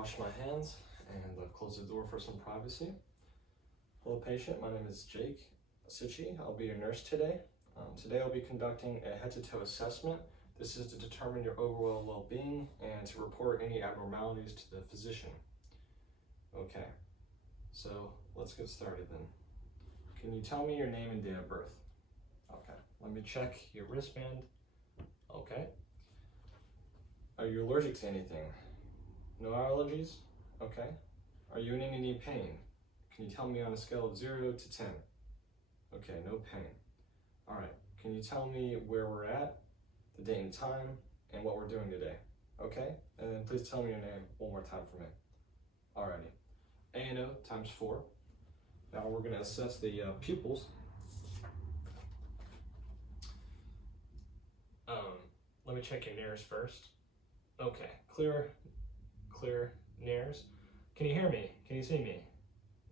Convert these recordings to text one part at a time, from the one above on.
wash my hands and close the door for some privacy. Hello patient, my name is Jake Sichi. I'll be your nurse today. Today I'll be conducting a head-to-toe assessment. This is to determine your overall well-being and to report any abnormalities to the physician. Okay, so let's get started then. Can you tell me your name and date of birth? Okay, let me check your wristband. Okay. Are you allergic to anything? No allergies? Okay. Are you in any pain? Can you tell me on a scale of 0 to 10? Okay, no pain. All right, can you tell me where we're at, the date and time, and what we're doing today? Okay, and then please tell me your name one more time for me. Alrighty, ANO times 4. Now we're gonna assess the pupils. Let me check your nares first. Okay, clear nares. Can you hear me? Can you see me?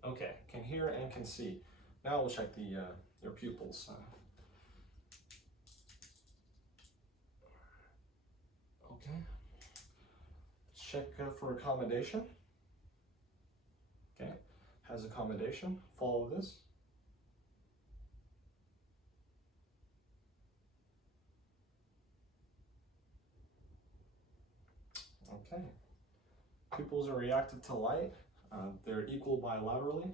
Okay, can hear and can see. Now we'll check the your pupils. Okay, let's check for accommodation. Okay, has accommodation. Follow this. Okay, pupils are reactive to light. They're equal bilaterally.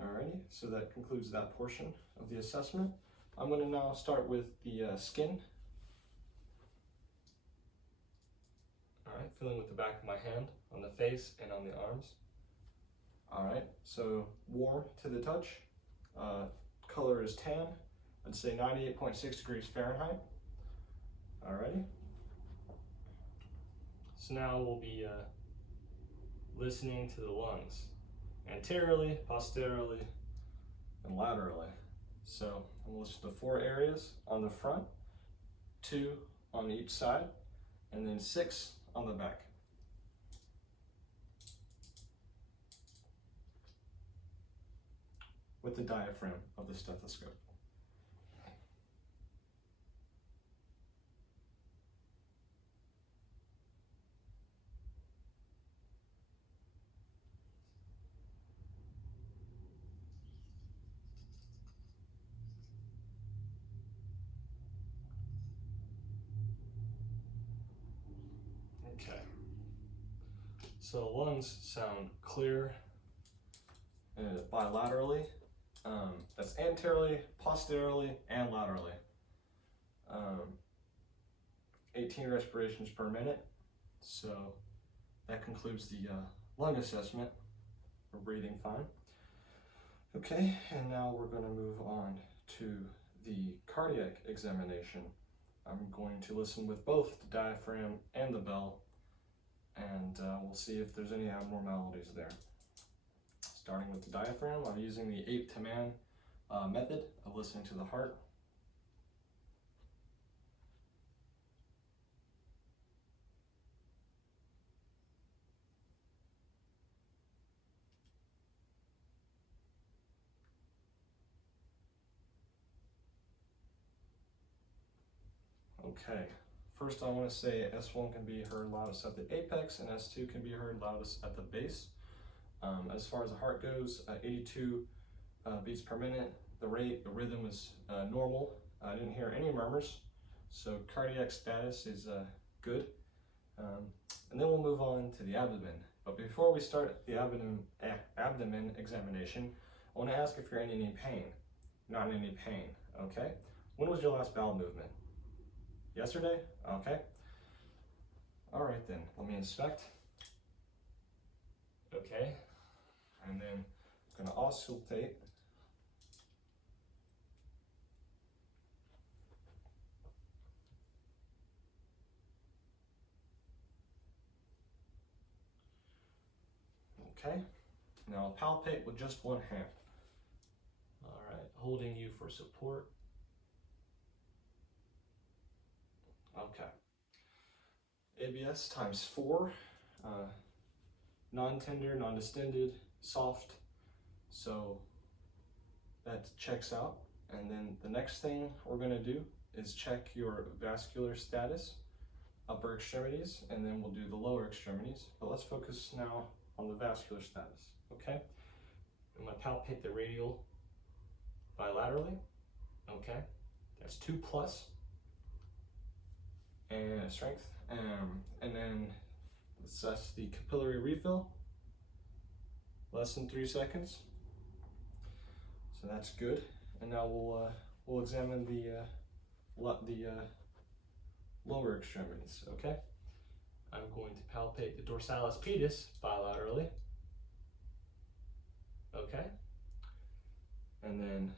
Alrighty, so that concludes that portion of the assessment. I'm going to now start with the skin. Alright, feeling with the back of my hand on the face and on the arms. Alright, so warm to the touch. Color is tan. I'd say 98.6 degrees Fahrenheit. Alrighty. So now we'll be listening to the lungs, anteriorly, posteriorly, and laterally. So I'm going to listen to 4 areas on the front, 2 on each side, and then 6 on the back. With the diaphragm of the stethoscope. Okay, so lungs sound clear bilaterally. That's anteriorly, posteriorly, and laterally. 18 respirations per minute. So that concludes the lung assessment. We're breathing fine. Okay, and now we're going to move on to the cardiac examination. I'm going to listen with both the diaphragm and the bell, and we'll see if there's any abnormalities there. Starting with the diaphragm, I'm using the ape to man method of listening to the heart. Okay, first I want to say S1 can be heard loudest at the apex and S2 can be heard loudest at the base. As far as the heart goes, 82 beats per minute. The rhythm is normal. I didn't hear any murmurs, so cardiac status is good. And then we'll move on to the abdomen. But before we start the abdomen examination, I want to ask if you're in any pain. Not in any pain, okay? When was your last bowel movement? Yesterday? Okay. All right then, let me inspect. Okay, and then I'm gonna auscultate. Okay, now I'll palpate with just one hand. All right, holding you for support. Okay. ABS times 4. Non-tender, non-distended, soft. So that checks out. And then the next thing we're going to do is check your vascular status. upper extremities, and then we'll do the lower extremities. But let's focus now on the vascular status, okay? I'm gonna palpate the radial bilaterally, okay? That's 2+, and strength, and then assess the capillary refill, less than 3 seconds. So that's good. And now we'll examine the lower extremities, okay? I'm going to palpate the dorsalis pedis bilaterally, okay? And then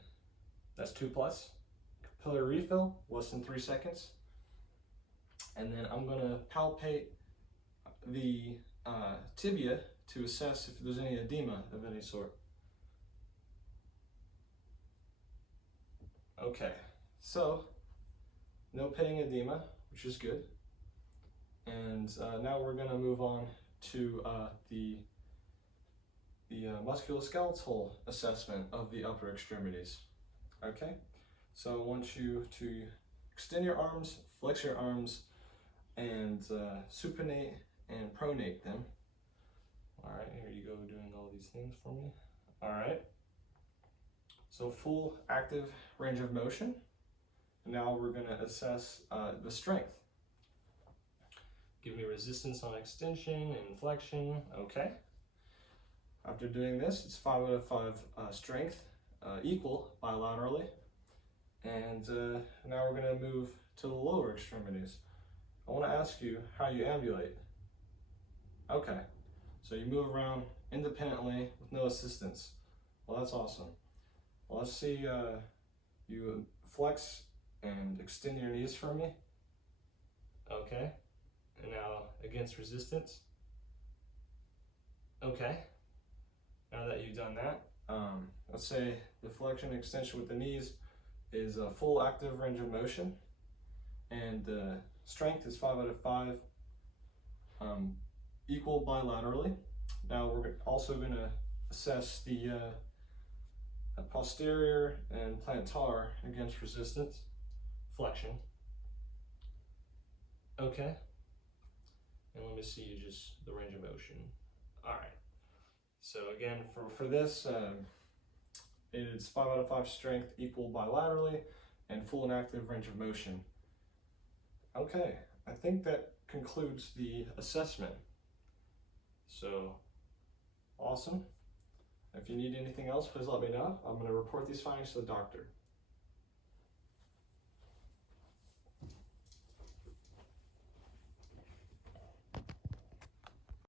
that's 2+, capillary refill, less than 3 seconds. And then I'm gonna palpate the tibia to assess if there's any edema of any sort. Okay, so no pitting edema, which is good. And now we're gonna move on to the musculoskeletal assessment of the upper extremities. Okay, so I want you to extend your arms, flex your arms, and supinate and pronate them. All right, here you go, doing all these things for me. All right, so full active range of motion. Now we're gonna assess the strength. Give me resistance on extension and flexion, okay. After doing this, it's 5/5 strength, equal bilaterally. And now we're gonna move to the lower extremities. I wanna ask you how you ambulate. Okay, so you move around independently with no assistance. Well, that's awesome. Well, let's see you flex and extend your knees for me. Okay, and now against resistance. Okay, now that you've done that, let's say the flexion and extension with the knees is a full active range of motion, and the strength is 5/5, equal bilaterally. Now we're also going to assess the posterior and plantar against resistance, flexion. Okay, and let me see just the range of motion. All right, so again, for this, it's 5/5 strength, equal bilaterally, and full and active range of motion. Okay, I think that concludes the assessment. So, awesome. If you need anything else, please let me know. I'm going to report these findings to the doctor.